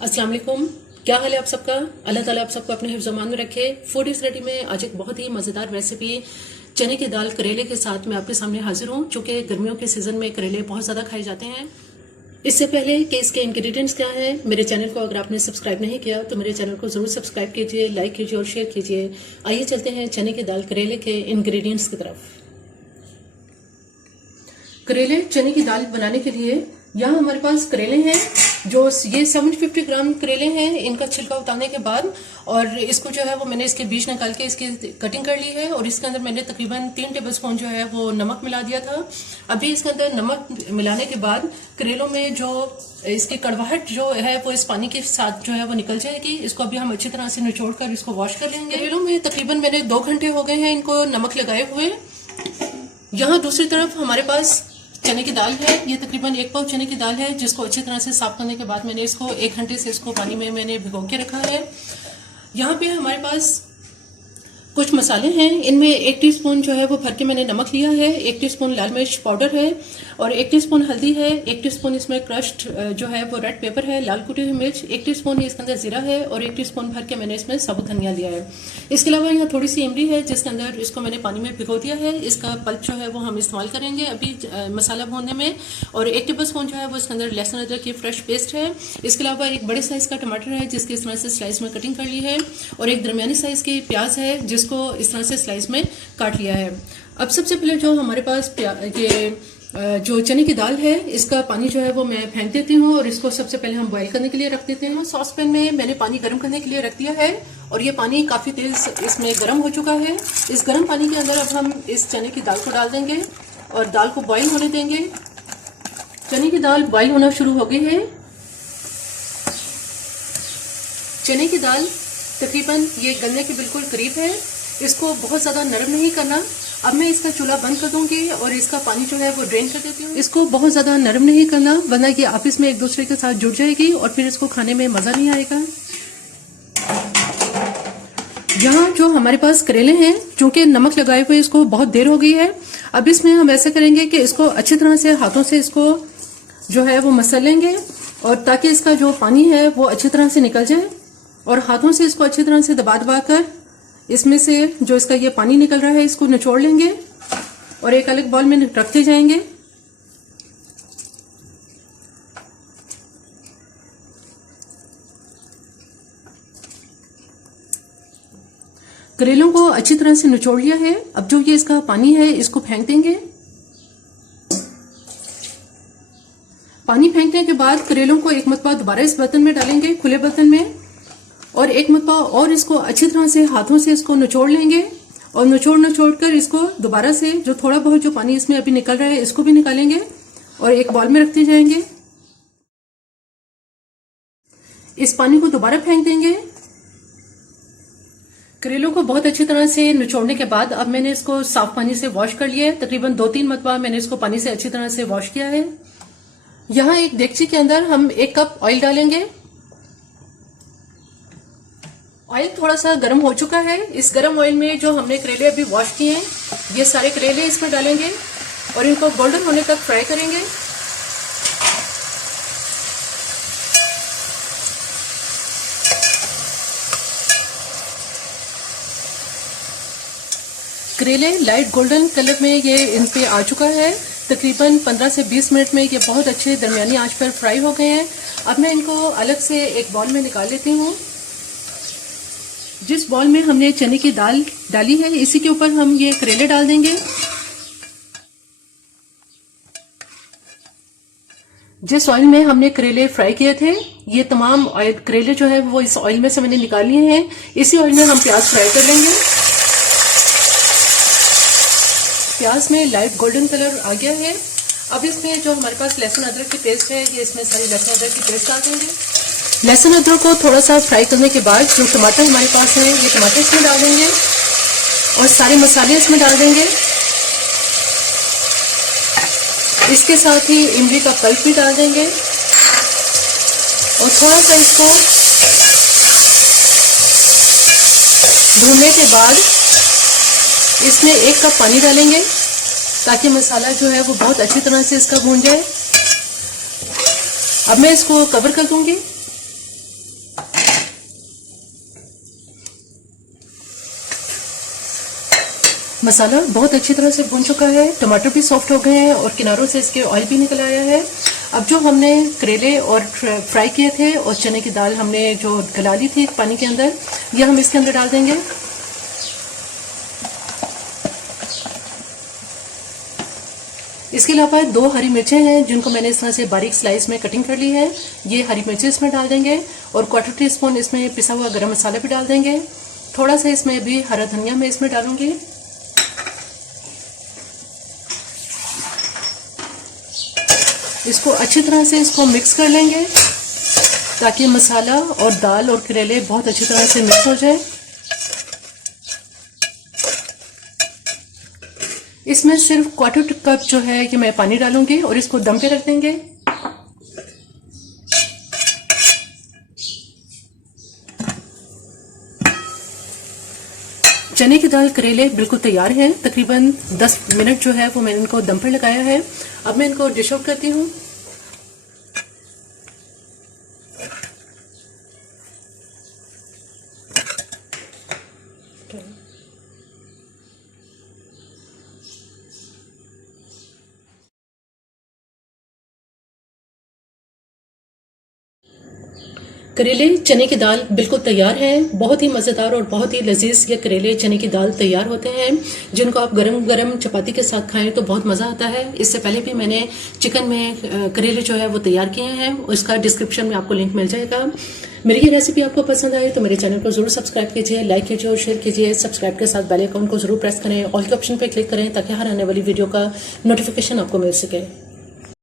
अस्सलाम वालेकुम। क्या हाल है आप सबका? अल्लाह ताला आप सबको अपने हिफ्ज़-ओ-मान में रखे। फूड इज रेडी में आज एक बहुत ही मज़ेदार रेसिपी चने की दाल करेले के साथ मैं आपके सामने हाजिर हूँ। चूँकि गर्मियों के सीज़न में करेले बहुत ज़्यादा खाए जाते हैं। इससे पहले कि इसके इंग्रेडिएंट्स क्या हैं, मेरे चैनल को अगर आपने सब्सक्राइब नहीं किया तो मेरे चैनल को ज़रूर सब्सक्राइब कीजिए, लाइक कीजिए और शेयर कीजिए। आइए चलते हैं चने की दाल करेले के इंग्रेडिएंट्स की तरफ। करेले चने की दाल बनाने के लिए यहाँ हमारे पास करेले हैं, जो ये 750 ग्राम करेले हैं। इनका छिलका उतारने के बाद और इसको जो है वो मैंने इसके बीज निकाल के इसकी कटिंग कर ली है और इसके अंदर मैंने तकरीबन 3 टेबलस्पून जो है वो नमक मिला दिया था। अभी इसके अंदर नमक मिलाने के बाद करेलों में जो इसकी कड़वाहट जो है वो इस पानी के साथ जो है वो निकल जाएगी। इसको अभी हम अच्छी तरह से निचोड़ कर इसको वॉश कर लेंगे। करेलों में तकरीबन मैंने 2 घंटे हो गए हैं इनको नमक लगाए हुए। यहाँ दूसरी तरफ हमारे पास चने की दाल है। ये तकरीबन 1 पाव चने की दाल है, जिसको अच्छी तरह से साफ करने के बाद मैंने इसको 1 घंटे से इसको पानी में मैंने भिगो के रखा है। यहाँ पे हमारे पास कुछ मसाले हैं। इनमें 1 टीस्पून जो है वो भर के मैंने नमक लिया है, 1 टीस्पून लाल मिर्च पाउडर है और 1 टीस्पून हल्दी है, 1 टीस्पून इसमें क्रश्ड जो है वो रेड पेपर है, लाल कुटी हुई मिर्च, 1 टीस्पून इसके अंदर जीरा है और 1 टीस्पून भर के मैंने इसमें साबुत धनिया लिया है। इसके अलावा यहाँ थोड़ी सी इमली है, जिसके अंदर इसको मैंने पानी में भिगो दिया है। इसका पल्प जो है वो हम इस्तेमाल करेंगे अभी मसाला भूनने में। और 1 टेबलस्पून जो है वो इसके अंदर लहसुन अदरक की फ्रेश पेस्ट है। इसके अलावा एक बड़े साइज का टमाटर है, जिसकी इस तरह से स्लाइस में कटिंग कर ली है और एक दरमियानी साइज की प्याज है, जिसको इस तरह से स्लाइस में काट लिया है। अब सबसे पहले जो हमारे पास ये जो चने की दाल है, इसका पानी जो है वो मैं फेंक देती हूँ और इसको सबसे पहले हम बॉईल करने के लिए रख देते हैं। सॉस पैन में मैंने पानी गर्म करने के लिए रख दिया है और ये पानी काफी तेज इसमें गर्म हो चुका है। इस गर्म पानी के अंदर अब हम इस चने की दाल को डाल देंगे और दाल को बॉईल होने देंगे। चने की दाल बॉईल होना शुरू हो गई है। चने की दाल तकरीबन ये गलने के बिल्कुल करीब है। इसको बहुत ज्यादा नरम नहीं करना। अब मैं इसका चूल्हा बंद कर दूंगी और इसका पानी जो है वो ड्रेन कर देती हूँ। इसको बहुत ज्यादा नरम नहीं करना, वरना ये आपस में एक दूसरे के साथ जुड़ जाएगी और फिर इसको खाने में मजा नहीं आएगा। यहाँ जो हमारे पास करेले हैं, चूंकि नमक लगाए हुए इसको बहुत देर हो गई है, अब इसमें हम ऐसा करेंगे कि इसको अच्छी तरह से हाथों से इसको जो है वो मसल लेंगे और ताकि इसका जो पानी है वो अच्छी तरह से निकल जाए और हाथों से इसको अच्छी तरह से दबा दबा कर इसमें से जो इसका ये पानी निकल रहा है इसको निचोड़ लेंगे और एक अलग बाउल में रखते जाएंगे। करेलों को अच्छी तरह से निचोड़ लिया है। अब जो ये इसका पानी है इसको फेंक देंगे। पानी फेंकने के बाद करेलों को एक मरतबा दोबारा इस बर्तन में डालेंगे, खुले बर्तन में, और एक मरतबा और इसको अच्छी तरह से हाथों से इसको निचोड़ लेंगे और निचोड़ कर इसको दोबारा से जो थोड़ा बहुत जो पानी इसमें अभी निकल रहा है इसको भी निकालेंगे और एक बाउल में रखते जाएंगे। इस पानी को दोबारा फेंक देंगे। करेलों को बहुत अच्छी तरह से निचोड़ने के बाद अब मैंने इसको साफ पानी से वॉश कर लिया है। तकरीबन 2-3 मरतबा मैंने इसको पानी से अच्छी तरह से वॉश किया है। यहाँ एक देगची के अंदर हम 1 कप ऑयल डालेंगे। ऑयल थोड़ा सा गर्म हो चुका है। इस गर्म ऑयल में जो हमने करेले अभी वॉश किए हैं, ये सारे करेले इसमें डालेंगे और इनको गोल्डन होने तक फ्राई करेंगे। करेले लाइट गोल्डन कलर में ये इन पे आ चुका है। तकरीबन 15 से 20 मिनट में ये बहुत अच्छे दरमियानी आंच पर फ्राई हो गए हैं। अब मैं इनको अलग से एक बाउल में निकाल लेती हूँ। जिस बॉल में हमने चने की दाल डाली है, इसी के ऊपर हम ये करेले डाल देंगे। जिस ऑयल में हमने करेले फ्राई किए थे, ये तमाम ऑयल करेले जो है वो इस ऑयल में से मैंने निकाल लिए हैं। इसी ऑयल में हम प्याज फ्राई कर लेंगे। प्याज में लाइट गोल्डन कलर आ गया है। अब इसमें जो हमारे पास लहसुन अदरक की पेस्ट है, ये इसमें सारी लहसुन अदरक की पेस्ट डाल देंगे। लहसुन अदरक को थोड़ा सा फ्राई करने के बाद जो टमाटर हमारे पास है, ये टमाटर इसमें डाल देंगे और सारे मसाले इसमें डाल देंगे। इसके साथ ही इमली का पल्प भी डाल देंगे और थोड़ा सा इसको भूनने के बाद इसमें 1 कप पानी डालेंगे ताकि मसाला जो है वो बहुत अच्छी तरह से इसका भून जाए। अब मैं इसको कवर कर दूंगी। मसाला बहुत अच्छी तरह से भून चुका है, टमाटर भी सॉफ्ट हो गए हैं और किनारों से इसके ऑयल भी निकल आया है। अब जो हमने करेले और फ्राई किए थे और चने की दाल हमने जो गला ली थी पानी के अंदर, यह हम इसके अंदर डाल देंगे। इसके अलावा 2 हरी मिर्चें हैं जिनको मैंने इस तरह से बारीक स्लाइस में कटिंग कर ली है। ये हरी मिर्चें इसमें डाल देंगे और 1/4 टीस्पून इसमें पिसा हुआ गरम मसाला भी डाल देंगे। थोड़ा सा इसमें भी हरा धनिया मैं इसमें डालूंगी। इसको अच्छी तरह से इसको मिक्स कर लेंगे ताकि मसाला और दाल और करेले बहुत अच्छी तरह से मिक्स हो जाए। इसमें सिर्फ 1/4 कप जो है कि मैं पानी डालूंगी और इसको दम पे रख देंगे। चने की दाल करेले बिल्कुल तैयार हैं। तकरीबन 10 मिनट जो है वो मैंने इनको दम पर लगाया है। अब मैं इनको डिश आउट करती हूँ। करेले चने की दाल बिल्कुल तैयार है। बहुत ही मज़ेदार और बहुत ही लजीज ये करेले चने की दाल तैयार होते हैं, जिनको आप गरम गरम चपाती के साथ खाएं तो बहुत मज़ा आता है। इससे पहले भी मैंने चिकन में करेले जो है वो तैयार किए हैं, उसका डिस्क्रिप्शन में आपको लिंक मिल जाएगा। मेरी ये रेसिपी आपको पसंद आए तो मेरे चैनल को जरूर सब्सक्राइब कीजिए, लाइक कीजिए और शेयर कीजिए। सब्सक्राइब के साथ बेल आइकन को जरूर प्रेस करें, ऑल के ऑप्शन पर क्लिक करें ताकि हर आने वाली वीडियो का नोटिफिकेशन आपको मिल सके।